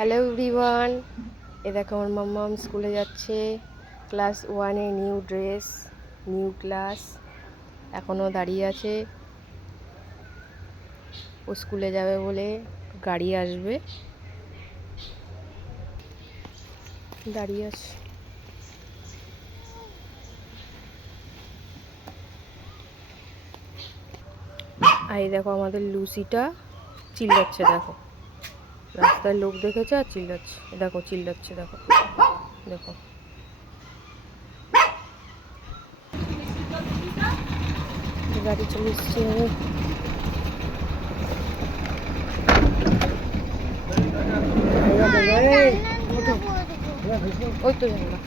Hello everyone, এ দেখো আমার মাম্মাম স্কুলে যাচ্ছে। ক্লাস 1-এ নিউ ড্রেস, নিউ ক্লাস, এখনও দাঁড়িয়ে আছে। ও স্কুলে যাবে বলে গাড়ি আসবে, দাঁড়িয়ে আছে। আর এই দেখো আমাদের লুসিটা চিল্লাচ্ছে, দেখো রাস্তায় লোক দেখেছে আর চিল্লাচ্ছে, দেখো চিল্লাচ্ছে, দেখো দেখো। গাড়ি চলে এসছে। ওই তো জানলা।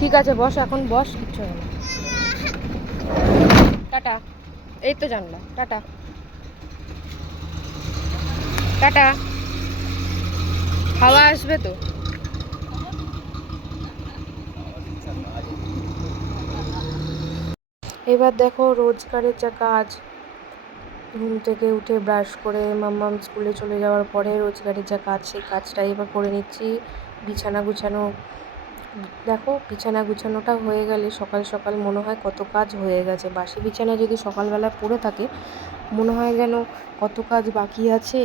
ঠিক আছে বস, এখন বস, কিচ্ছু হবে না। টাটা। এই তো জানলা, টাটা টাটা। হাওয়া আসবে তো। এবার দেখো রোজগারের যা কাজ, ঘুম থেকে উঠে ব্রাশ করে মাম্মাম স্কুলে চলে যাওয়ার পরে রোজগারের যা কাজ, সেই কাজটাই এবার করে নিচ্ছি। বিছানা গুছানো, দেখো বিছানা গুছানোটা হয়ে গেলে সকাল সকাল মনে হয় কত কাজ হয়ে গেছে। বাসি বিছানা যদি সকালবেলা পড়ে থাকে মনে হয় যেন কত কাজ বাকি আছে,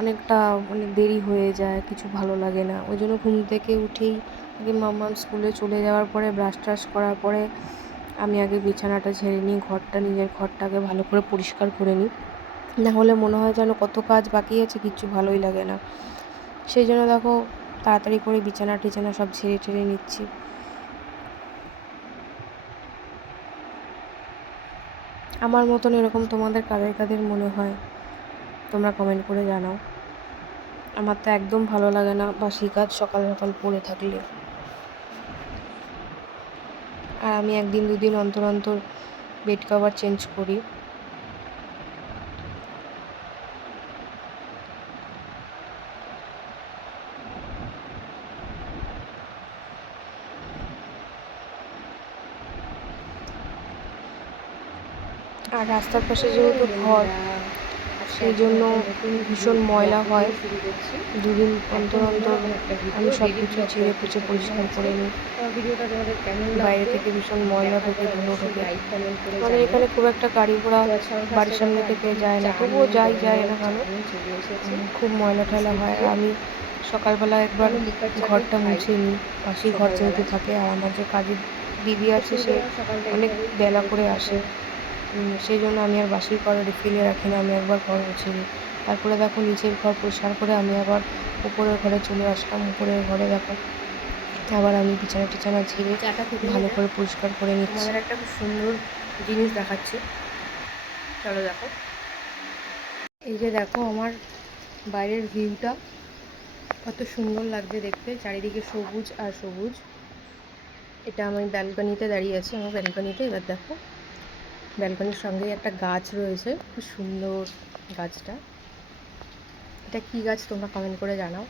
অনেকটা অনেক দেরি হয়ে যায়, কিছু ভালো লাগে না। ওই জন্য ঘুম থেকে উঠেই আগে মাম্মাম স্কুলে চলে যাওয়ার পরে ব্রাশ ট্রাশ করার পরে আমি আগে বিছানাটা ঝেড়ে নিই, নিজের ঘরটাকে ভালো করে পরিষ্কার করে নিই। না হলে মনে হয় যেন কত কাজ বাকি আছে, কিচ্ছু ভালোই লাগে না। সেই জন্য দেখো তাড়াতাড়ি করে বিছানা টিছানা সব ঝেড়ে টেড়ে নিচ্ছি। আমার মতন এরকম তোমাদের কাদের কাদের মনে হয় তোমরা কমেন্ট করে জানাও। আমার তো একদম ভালো লাগে না বাসি কাজ সকাল সকাল পড়ে থাকলে। আর আমি একদিন দুদিন অন্তর অন্তর বেড কভার চেঞ্জ করি। আর রাস্তার পাশে যেহেতু ঘর, সেই জন্য ভীষণ ময়লা হয়। দুদিন অন্তর অন্তর আমি সব কিছু ঝেড়ে পুছে পরিষ্কার করে নিই। বাইরে থেকে ভীষণ ময়লা ঢোকে, ধুলো ঢোকে। আমাদের এখানে খুব একটা গাড়ি ঘোড়া বাড়ির সামনে থেকে যায় না, তবুও যায় না কেন, খুব ময়লা টয়লা হয়। আর আমি সকালবেলা একবার ঘরটা মুছে নিই, পাশেই ঘর যেহেতু থাকে। আর আমার যে কাজের দিদি আছে সে অনেক বেলা করে আসে, সেই জন্য আমি আর বাসি ঘর ফেলে রাখি না, আমি একবার ঘর মুছে নিই। তারপরে দেখো নিচের ঘর পরিষ্কার করে আমি আবার উপরের ঘরে চলে আসলাম। উপরের ঘরে দেখো আবার আমি বিছানা টিছানা ঝেড়ে ভালো করে পরিষ্কার করে নিচ্ছি। আমার একটা খুব সুন্দর জিনিস দেখাচ্ছি, চলো দেখো। এই যে দেখো আমার বাইরের ভিউটা কত সুন্দর লাগছে দেখতে, চারিদিকে সবুজ আর সবুজ। এটা আমি ব্যালকনিতে দাঁড়িয়ে আছি, আমার ব্যালকনিতে। এবার দেখো ব্যালকনির সঙ্গেই একটা গাছ রয়েছে, খুব সুন্দর গাছটা। এটা কি গাছ তোমরা কমেন্ট করে জানাও।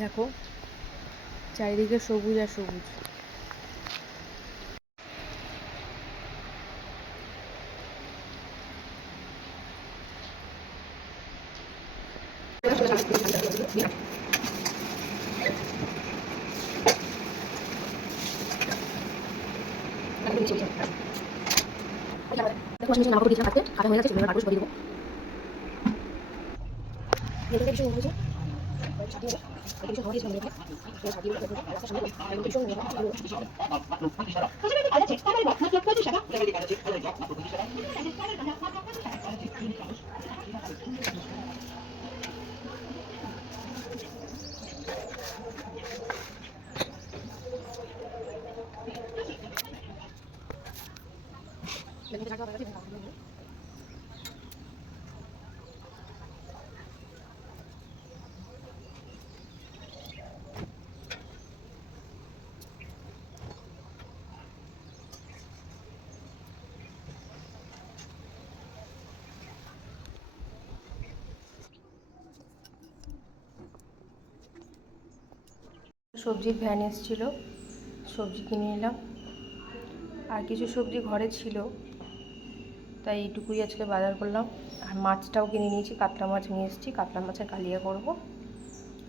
দেখো চারিদিকে সবুজ আর সবুজ। সবজির ভ্যান এসেছিলো, সবজি কিনে নিলাম, আর কিছু সবজি ঘরে ছিল তাই এইটুকুই আজকে বাজার করলাম। আর মাছটাও কিনে নিয়েছি, কাতলা মাছ নিয়ে এসেছি, কাতলা মাছের কালিয়া করব।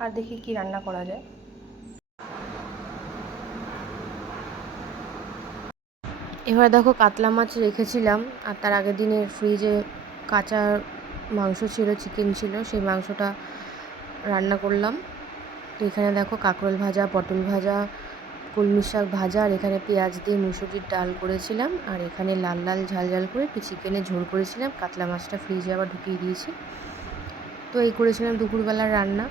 আর দেখি কি রান্না করা যায়। এবার দেখো কাতলা মাছ রেখেছিলাম, আর তার আগের দিনের ফ্রিজে কাঁচা মাংস ছিল, চিকেন ছিল, সেই মাংসটা রান্না করলাম। তো এখানে দেখো কাঁকরোল ভাজা, পটল ভাজা, কলমি শাক ভাজা, আর এখানে পেঁয়াজ দিয়ে মুসুরির ডাল করেছিলাম, আর এখানে লাল লাল ঝাল ঝাল করে একটু চিকেনের ঝোল করেছিলাম। কাতলা মাছটা ফ্রিজে আবার ঢুকিয়ে দিয়েছি। তো এই করেছিলাম দুপুরবেলার রান্না।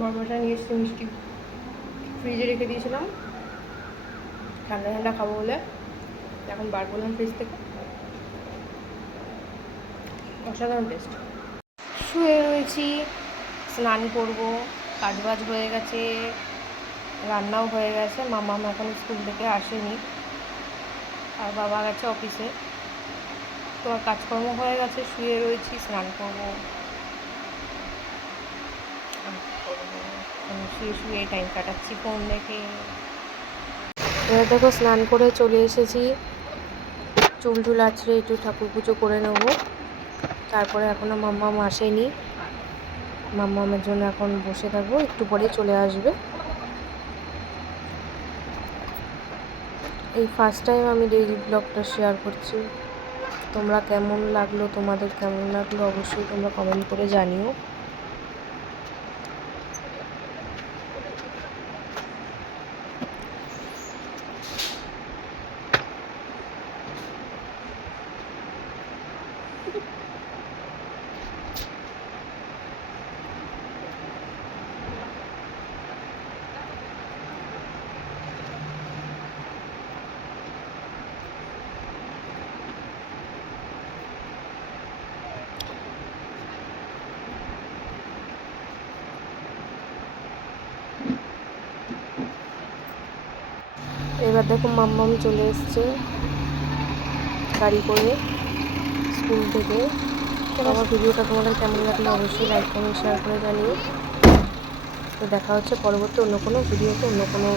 বড়মাটা নিয়ে এসেছি মিষ্টি, ফ্রিজে রেখে দিয়েছিলাম ঠান্ডা ঠান্ডা খাবো বলে, এখন বার করলাম ফ্রিজ থেকে। অসাধারণ টেস্ট। শুয়ে রয়েছি, স্নান করব, কাজবাজ হয়ে গেছে, রান্নাও হয়ে গেছে। মামা এখন স্কুল থেকে আসেনি, আর বাবা গেছে অফিসে। তো আর কাজকর্ম হয়ে গেছে, শুয়ে রয়েছি, স্নান করবো, শুয়ে শুয়ে টাইম কাটাচ্ছি ফোন দেখে। এবার দেখো স্নান করে চলে এসেছি, চুল টুল আছড়ে একটু ঠাকুর পুজো করে নেব। তারপরে এখনও মাম্মাম আসেনি, মাম্মামের জন্য এখন বসে থাকবো, একটু পরেই চলে আসবে। এই ফার্স্ট টাইম আমি ডেইলি ব্লগটা শেয়ার করছি। তোমরা কেমন লাগলো, তোমাদের কেমন লাগলো অবশ্যই তোমরা কমেন্ট করে জানিও। এবার দেখো মাম্মাম চলে এসছে গাড়ি করে স্কুল থেকে। আমার ভিডিওটা তোমাদের কেমন লাগলো অবশ্যই লাইক কমেন্ট শেয়ার করে জানিও। তো দেখা হচ্ছে পরবর্তী অন্য কোনো ভিডিওতে, অন্য কোনো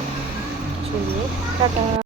কিছু নিয়ে। টাটা।